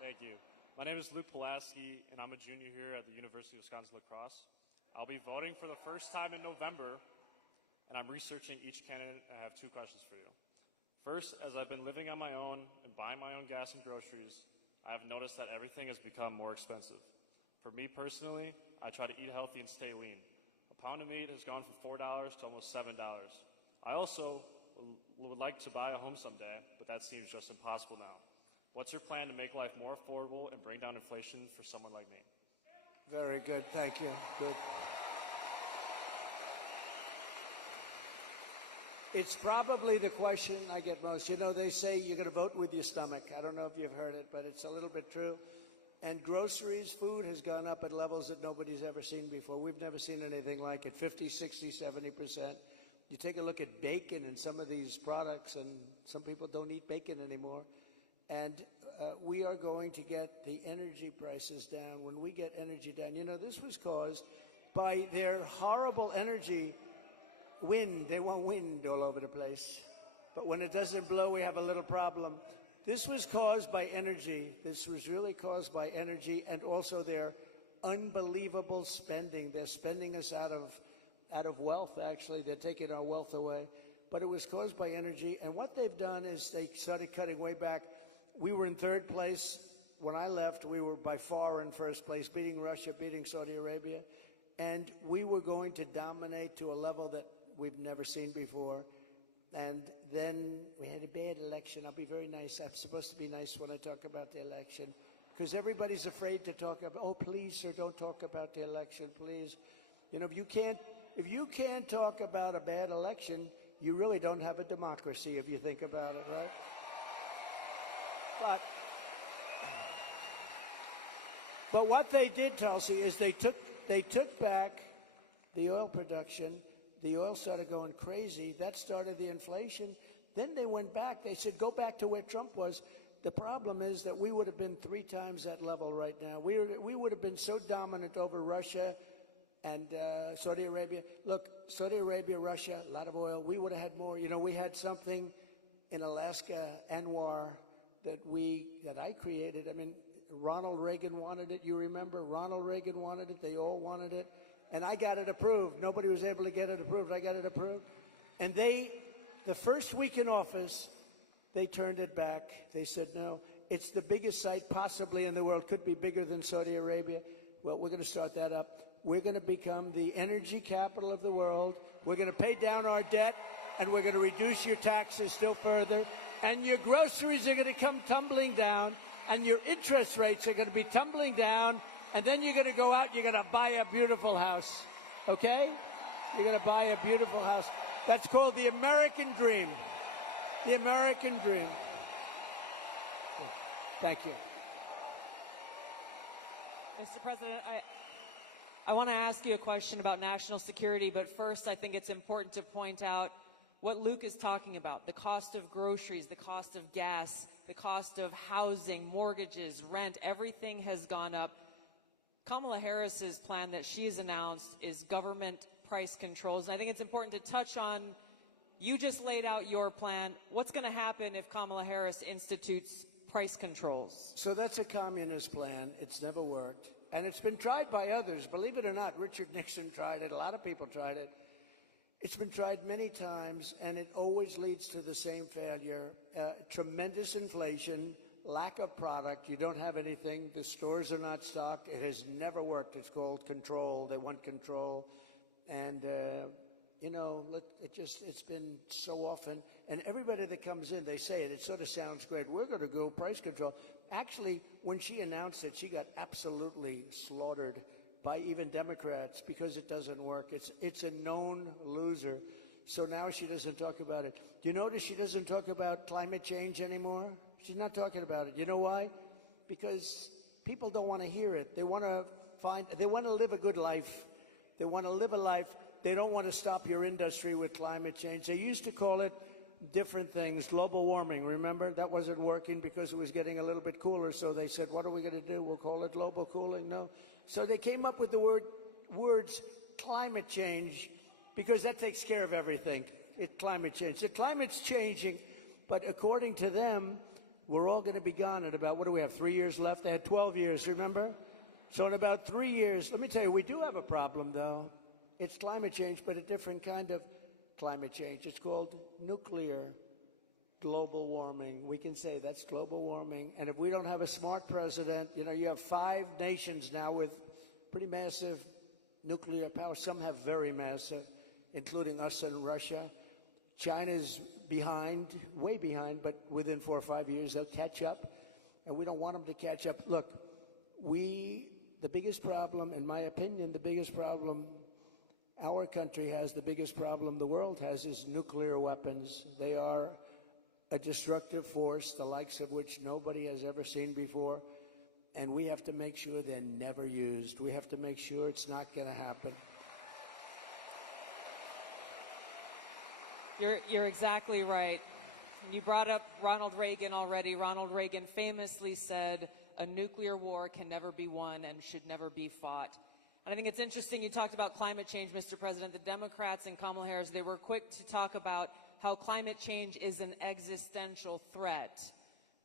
Thank you. My name is Luke Pulaski, and I'm a junior here at the University of Wisconsin-La Crosse. I'll be voting for the first time in November, and I'm researching each candidate. I have two questions for you. First, as I've been living on my own and buying my own gas and groceries, I have noticed that everything has become more expensive. For me personally, I try to eat healthy and stay lean. A pound of meat has gone from $4 to almost $7. I also would like to buy a home someday, but that seems just impossible now. What's your plan to make life more affordable and bring down inflation for someone like me? Very good. Thank you. Good. It's probably the question I get most. You know, they say you're going to vote with your stomach. I don't know if you've heard it, but it's a little bit true. And groceries, food has gone up at levels that nobody's ever seen before. We've never seen anything like it, 50, 60, 70%. You take a look at bacon and some of these products, and some people don't eat bacon anymore. And we are going to get the energy prices down. When we get energy down, you know, this was caused by their horrible energy wind. They want wind all over the place. But when it doesn't blow, we have a little problem. This was caused by energy. This was really caused by energy and also their unbelievable spending. They're spending us out of wealth, actually. They're taking our wealth away. But it was caused by energy. And what they've done is they started cutting way back. We were in third place. When I left, we were by far in first place, beating Russia, beating Saudi Arabia. And we were going to dominate to a level that we've never seen before. And then we had a bad election. I'll be very nice. I'm supposed to be nice when I talk about the election, because everybody's afraid to talk about, oh, please, sir, don't talk about the election, please. You know, if you can't talk about a bad election, you really don't have a democracy if you think about it, right? But what they did, Tulsi, is they took back the oil production. the oil started going crazy. That started the inflation. Then they went back. They said, go back to where Trump was. The problem is that we would have been 3 times that level right now. We would have been so dominant over Russia and Saudi Arabia. Look, Saudi Arabia, Russia, a lot of oil. We would have had more. You know, we had something in Alaska, Anwar, that I created. I mean, Ronald Reagan wanted it. You remember? Ronald Reagan wanted it. They all wanted it. And I got it approved. Nobody was able to get it approved. I got it approved. And the first week in office, they turned it back. They said, no, it's the biggest site possibly in the world. Could be bigger than Saudi Arabia. Well, we're going to start that up. We're going to become the energy capital of the world. We're going to pay down our debt, and we're going to reduce your taxes still further. And your groceries are going to come tumbling down, and your interest rates are going to be tumbling down. And then you're going to go out, you're going to buy a beautiful house. Okay? You're going to buy a beautiful house. That's called the American dream. The American dream. Thank you. Mr. President, I want to ask you a question about national security, but first I think it's important to point out what Luke is talking about, the cost of groceries, the cost of gas, the cost of housing, mortgages, rent, everything has gone up. Kamala Harris's plan that she has announced is government price controls, and I think it's important to touch on, you just laid out your plan. What's going to happen if Kamala Harris institutes price controls? So that's a communist plan. It's never worked. And it's been tried by others. Believe it or not, Richard Nixon tried it. A lot of people tried it. It's been tried many times, and it always leads to the same failure. Tremendous inflation, lack of product. You don't have anything. The stores are not stocked. It has never worked. It's called control. They want control. And, you know, it's been so often. And everybody that comes in, they say it. It sort of sounds great. We're going to go price control. Actually, when she announced it, she got absolutely slaughtered by even Democrats because it doesn't work. It's a known loser. So now she doesn't talk about it. Do you notice she doesn't talk about climate change anymore? She's not talking about it. You know why? Because people don't want to hear it. They want to live a good life. They want to live a life. They don't want to stop your industry with climate change. They used to call it different things, global warming. Remember? That wasn't working because it was getting a little bit cooler. So they said, what are we going to do? We'll call it global cooling. No. So they came up with the words climate change because that takes care of everything. Climate change. The climate's changing, but according to them, we're all going to be gone in about, what do we have, 3 years left? They had 12 years, remember? So in about 3 years, let me tell you, we do have a problem, though. It's climate change, but a different kind of climate change. It's called nuclear global warming. We can say that's global warming. And if we don't have a smart president, you know, you have 5 nations now with pretty massive nuclear power. Some have very massive, including us and Russia. China's behind, way behind, but within 4 or 5 years they'll catch up. And we don't want them to catch up. Look, the biggest problem, in my opinion, the biggest problem our country has, the biggest problem the world has, is nuclear weapons. They are a destructive force, the likes of which nobody has ever seen before, and we have to make sure they're never used. We have to make sure it's not going to happen. You're exactly right. You brought up Ronald Reagan already. Ronald Reagan famously said, a nuclear war can never be won and should never be fought. And I think it's interesting you talked about climate change, Mr. President. The Democrats and Kamala Harris, they were quick to talk about how climate change is an existential threat.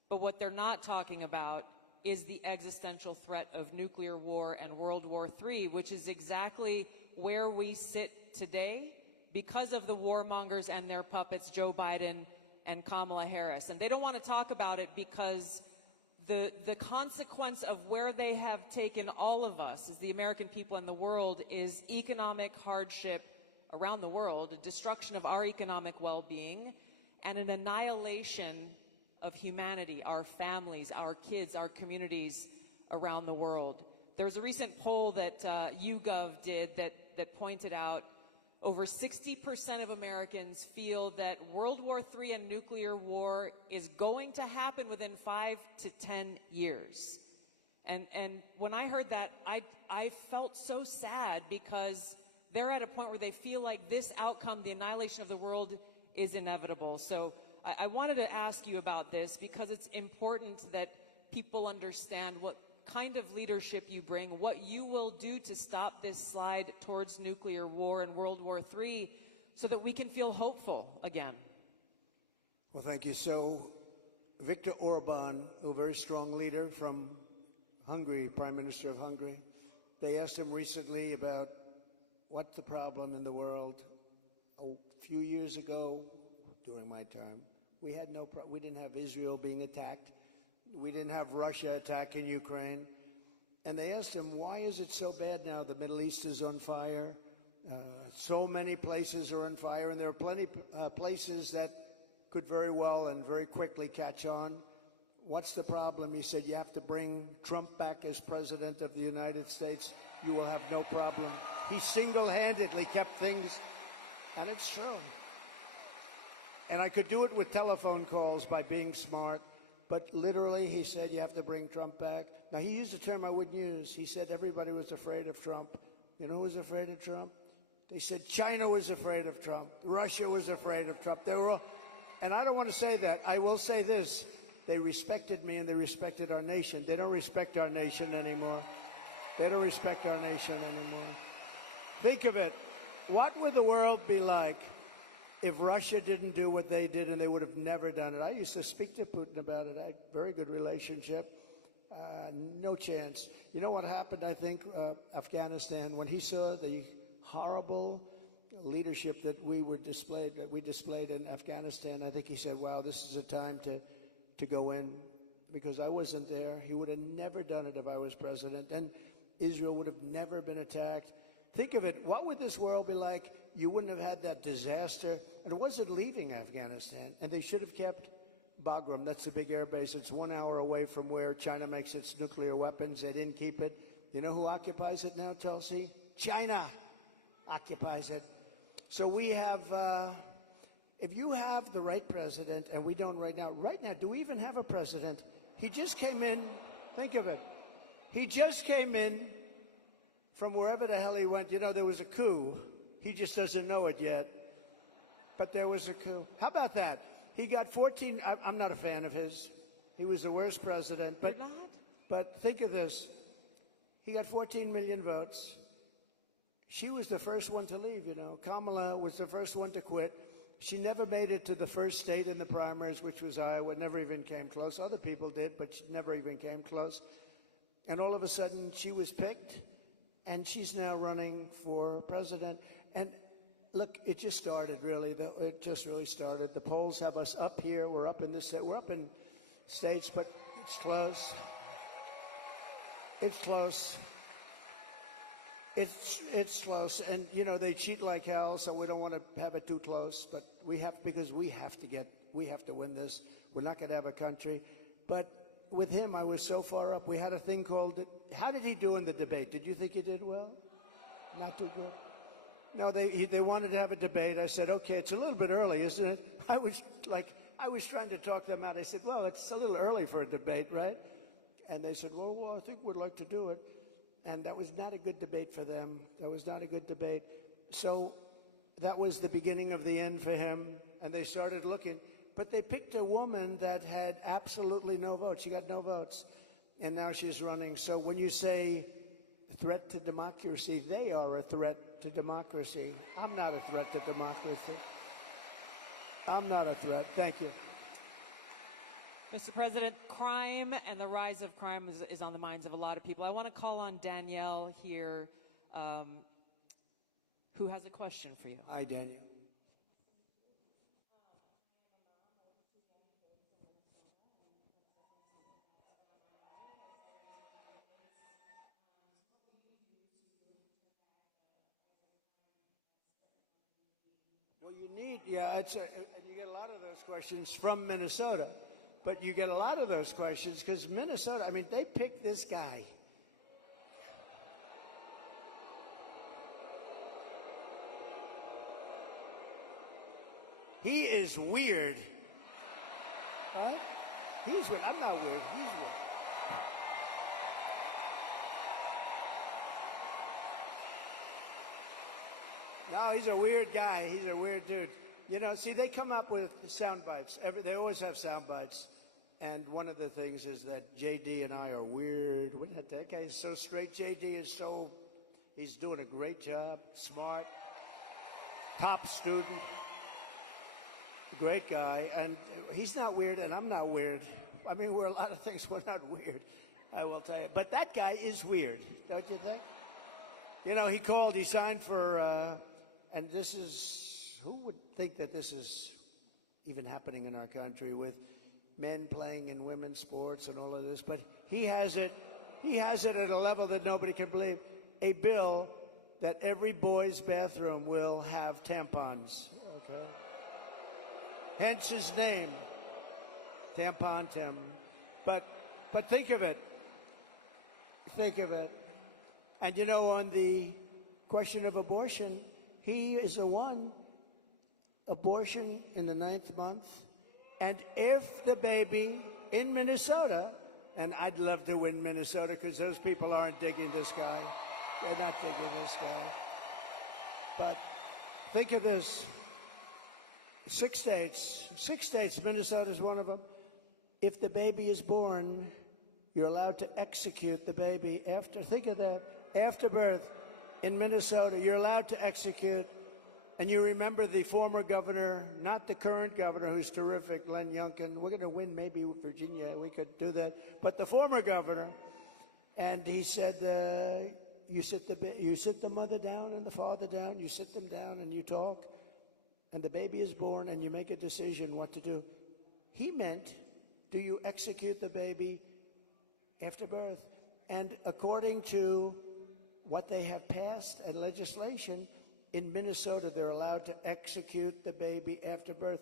But what they're not talking about is the existential threat of nuclear war and World War III, which is exactly where we sit today because of the warmongers and their puppets, Joe Biden and Kamala Harris. And they don't want to talk about it because the consequence of where they have taken all of us as the American people and the world is economic hardship around the world, a destruction of our economic well-being, and an annihilation of humanity, our families, our kids, our communities around the world. There was a recent poll that YouGov did that pointed out over 60% of Americans feel that World War III and nuclear war is going to happen within 5 to 10 years. And when I heard that, I felt so sad because they're at a point where they feel like this outcome, the annihilation of the world, is inevitable. So I wanted to ask you about this because it's important that people understand what kind of leadership you bring, what you will do to stop this slide towards nuclear war and World War III so that we can feel hopeful again. Well, thank you. So, Viktor Orban, a very strong leader from Hungary, Prime Minister of Hungary, they asked him recently about what's the problem in the world. A few years ago, during my term, we didn't have Israel being attacked. We didn't have Russia attacking Ukraine. And they asked him, why is it so bad now? The Middle East is on fire. So many places are on fire, and there are plenty places that could very well and very quickly catch on. What's the problem? He said, you have to bring Trump back as president of the United States. You will have no problem. He single-handedly kept things, and it's true. And I could do it with telephone calls by being smart, but literally he said, you have to bring Trump back. Now, he used a term I wouldn't use. He said everybody was afraid of Trump. You know who was afraid of Trump? They said China was afraid of Trump. Russia was afraid of Trump. They were all, and I don't want to say that. I will say this. They respected me and they respected our nation. They don't respect our nation anymore. They don't respect our nation anymore. Think of it. What would the world be like if Russia didn't do what they did, and they would have never done it? I used to speak to Putin about it. I had a very good relationship. No chance. You know what happened, I think, Afghanistan, when he saw the horrible leadership that we displayed in Afghanistan, I think he said, wow, this is a time to go in, because I wasn't there. He would have never done it if I was president, and Israel would have never been attacked. Think of it. What would this world be like? You wouldn't have had that disaster. And it wasn't leaving Afghanistan. And they should have kept Bagram. That's a big air base. It's 1 hour away from where China makes its nuclear weapons. They didn't keep it. You know who occupies it now, Tulsi? China occupies it. So we have, if you have the right president, and we don't right now, do we even have a president? He just came in. Think of it. He just came in from wherever the hell he went. You know, there was a coup. He just doesn't know it yet. But there was a coup. How about that? He got 14. I'm not a fan of his. He was the worst president. But, You're not? But think of this. He got 14 million votes. She was the first one to leave, you know. Kamala was the first one to quit. She never made it to the first state in the primaries, which was Iowa. Never even came close. Other people did, but she never even came close. And all of a sudden, she was picked, and she's now running for president. And look, it just started, really. It just really started. The polls have us up here. We're up in this. We're up in states, but it's close. It's close. It's close. And, you know, they cheat like hell, so we don't want to have it too close. But we have, because we have to win this. We're not going to have a country. But with him, I was so far up. We had a thing called, how did he do in the debate? Did you think he did well? Not too good. No, they wanted to have a debate. I said, okay, it's a little bit early, isn't it? I was trying to talk them out. I said, well, it's a little early for a debate, right? And they said, well, I think we'd like to do it. And that was not a good debate for them. That was not a good debate. So that was the beginning of the end for him. And they started looking. But they picked a woman that had absolutely no votes. She got no votes. And now she's running. So when you say threat to democracy, they are a threat to democracy. I'm not a threat to democracy. I'm not a threat. Thank you. Mr. President, crime and the rise of crime is on the minds of a lot of people. I want to call on Danielle here, who has a question for you. Hi, Danielle. Well, you need, and you get a lot of those questions from Minnesota. But you get a lot of those questions because Minnesota, I mean, they picked this guy. He is weird. Right? He's weird. I'm not weird. He's weird. No, he's a weird guy. He's a weird dude. You know, see, they come up with sound bites. They always have sound bites. And one of the things is that JD and I are weird. That guy is so straight. JD is so, he's doing a great job, smart, top student, great guy. And he's not weird, and I'm not weird. I mean, we're a lot of things. We're not weird, I will tell you. But that guy is weird, don't you think? You know, he signed for, and this is, who would think that this is even happening in our country with men playing in women's sports and all of this, but he has it at a level that nobody can believe. A bill that every boy's bathroom will have tampons, okay? Hence his name, Tampon Tim. But think of it. Think of it. And you know, on the question of abortion, he is the one, abortion in the 9th month. And if the baby in Minnesota, and I'd love to win Minnesota because those people aren't digging this guy. They're not digging this guy. But think of this. 6 states, Minnesota's one of them. If the baby is born, you're allowed to execute the baby think of that, after birth in Minnesota, you're allowed to execute. And you remember the former governor, not the current governor, who's terrific, Len Youngkin. We're going to win maybe Virginia. We could do that. But the former governor, and he said, you sit the mother down and the father down. You sit them down and you talk. And the baby is born and you make a decision what to do. He meant, do you execute the baby after birth? And according to what they have passed and legislation, in Minnesota, they're allowed to execute the baby after birth.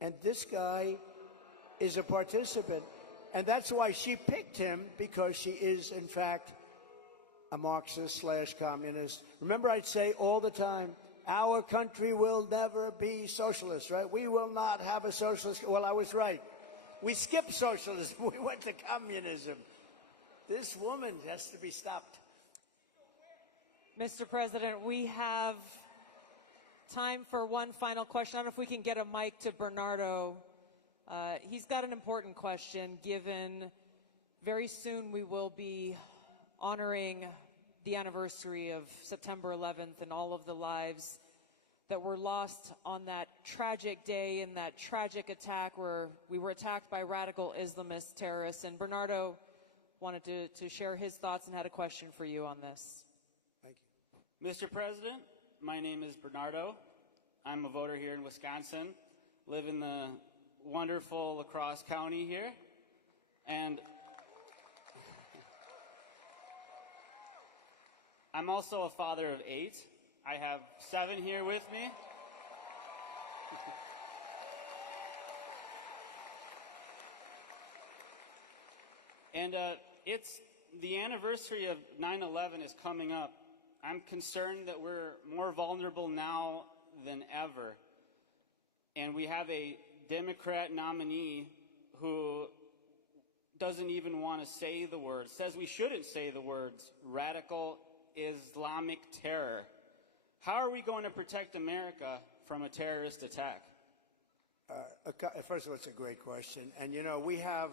And this guy is a participant. And that's why she picked him, because she is, in fact, a Marxist/communist. Remember, I'd say all the time, our country will never be socialist, right? We will not have a socialist. Well, I was right. We skipped socialism. We went to communism. This woman has to be stopped. Mr. President, we have time for one final question. I don't know if we can get a mic to Bernardo. He's got an important question, given very soon we will be honoring the anniversary of September 11th and all of the lives that were lost on that tragic day and that tragic attack where we were attacked by radical Islamist terrorists. And Bernardo wanted to share his thoughts and had a question for you on this. Thank you. Mr. President, my name is Bernardo. I'm a voter here in Wisconsin, live in the wonderful La Crosse County here, and I'm also a father of 8. I have 7 here with me. And it's the anniversary of 9/11 is coming up. I'm concerned that we're more vulnerable now than ever. And we have a Democrat nominee who doesn't even want to say the words, says we shouldn't say the words, radical Islamic terror. How are we going to protect America from a terrorist attack? First of all, it's a great question. And, you know, we have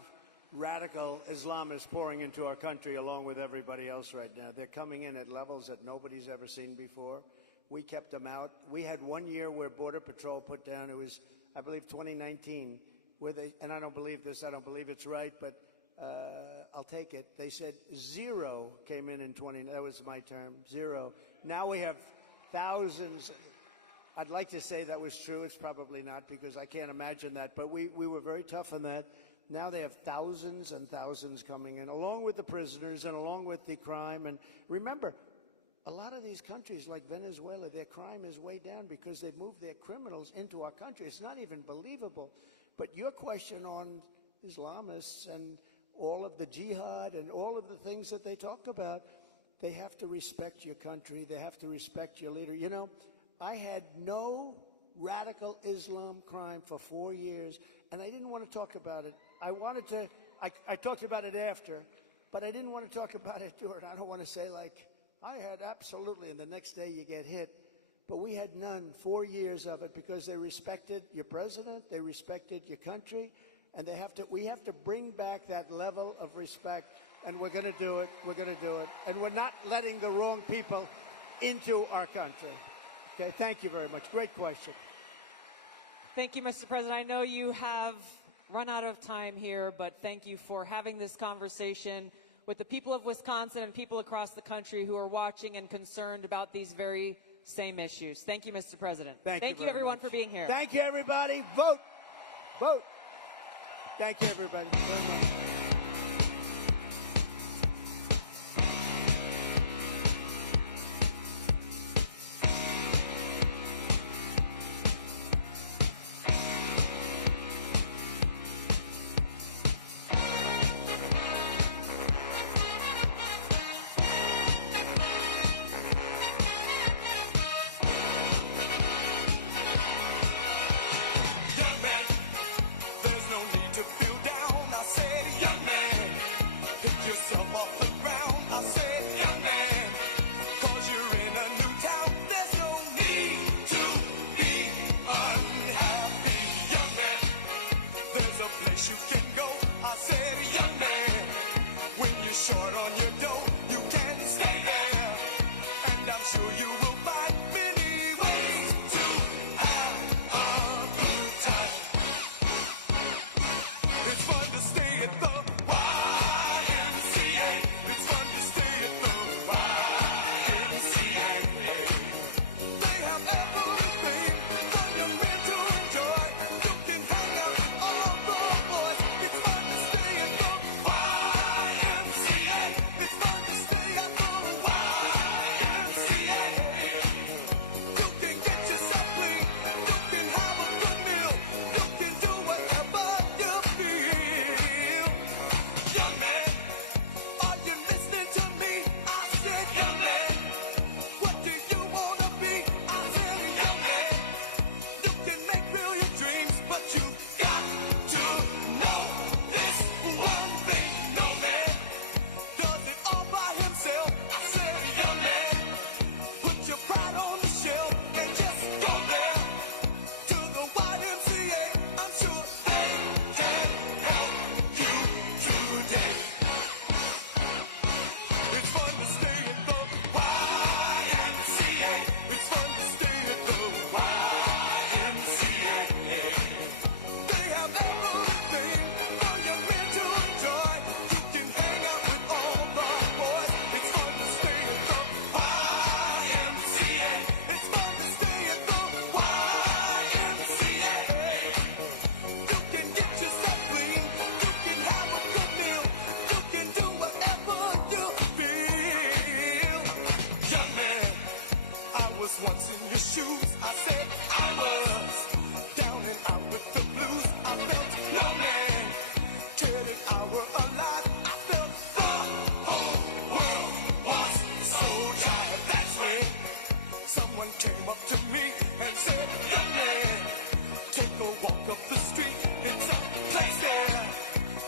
radical Islamists pouring into our country along with everybody else right now. They're coming in at levels that nobody's ever seen before. We kept them out. We had 1 year where Border Patrol put down, it was, I believe, 2019, where they, and I don't believe this, I don't believe it's right, but I'll take it. They said 0 came in 20, that was my term, 0. Now we have thousands. I'd like to say that was true. It's probably not, because I can't imagine that, but we were very tough on that. Now they have thousands and thousands coming in, along with the prisoners and along with the crime. And remember, a lot of these countries like Venezuela, their crime is way down because they've moved their criminals into our country. It's not even believable. But your question on Islamists and all of the jihad and all of the things that they talk about, they have to respect your country. They have to respect your leader. You know, I had no radical Islam crime for 4 years, and I didn't want to talk about it. I wanted to, I talked about it after, but I didn't want to talk about it during. I don't want to say like, I had absolutely, and the next day you get hit. but we had none 4 years of it because they respected your president, they respected your country, and we have to bring back that level of respect, and we're going to do it. We're going to do it. And we're not letting the wrong people into our country. Okay, thank you very much. Great question. Thank you, Mr. President. I know you have run out of time here, but thank you for having this conversation with the people of Wisconsin and people across the country who are watching and concerned about these very same issues. Thank you, Mr. President. Thank you everyone, much. for being here. Thank you, everybody. Vote. Vote. Thank you, everybody, very much. Once in your shoes, I said I was down and out with the blues. I felt no man cared if I were alive. I felt the whole world was so tired. That's when someone came up to me and said, young man, take a walk up the street. It's a place there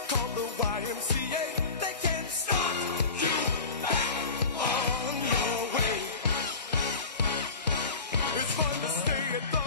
called the YMCA. They can't stop you back on your way. It's fun to stay at the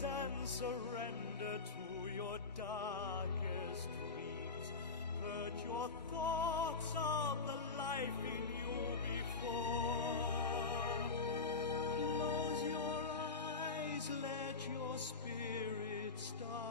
days and surrender to your darkest dreams. Put your thoughts on the life in you before. Close your eyes, let your spirit start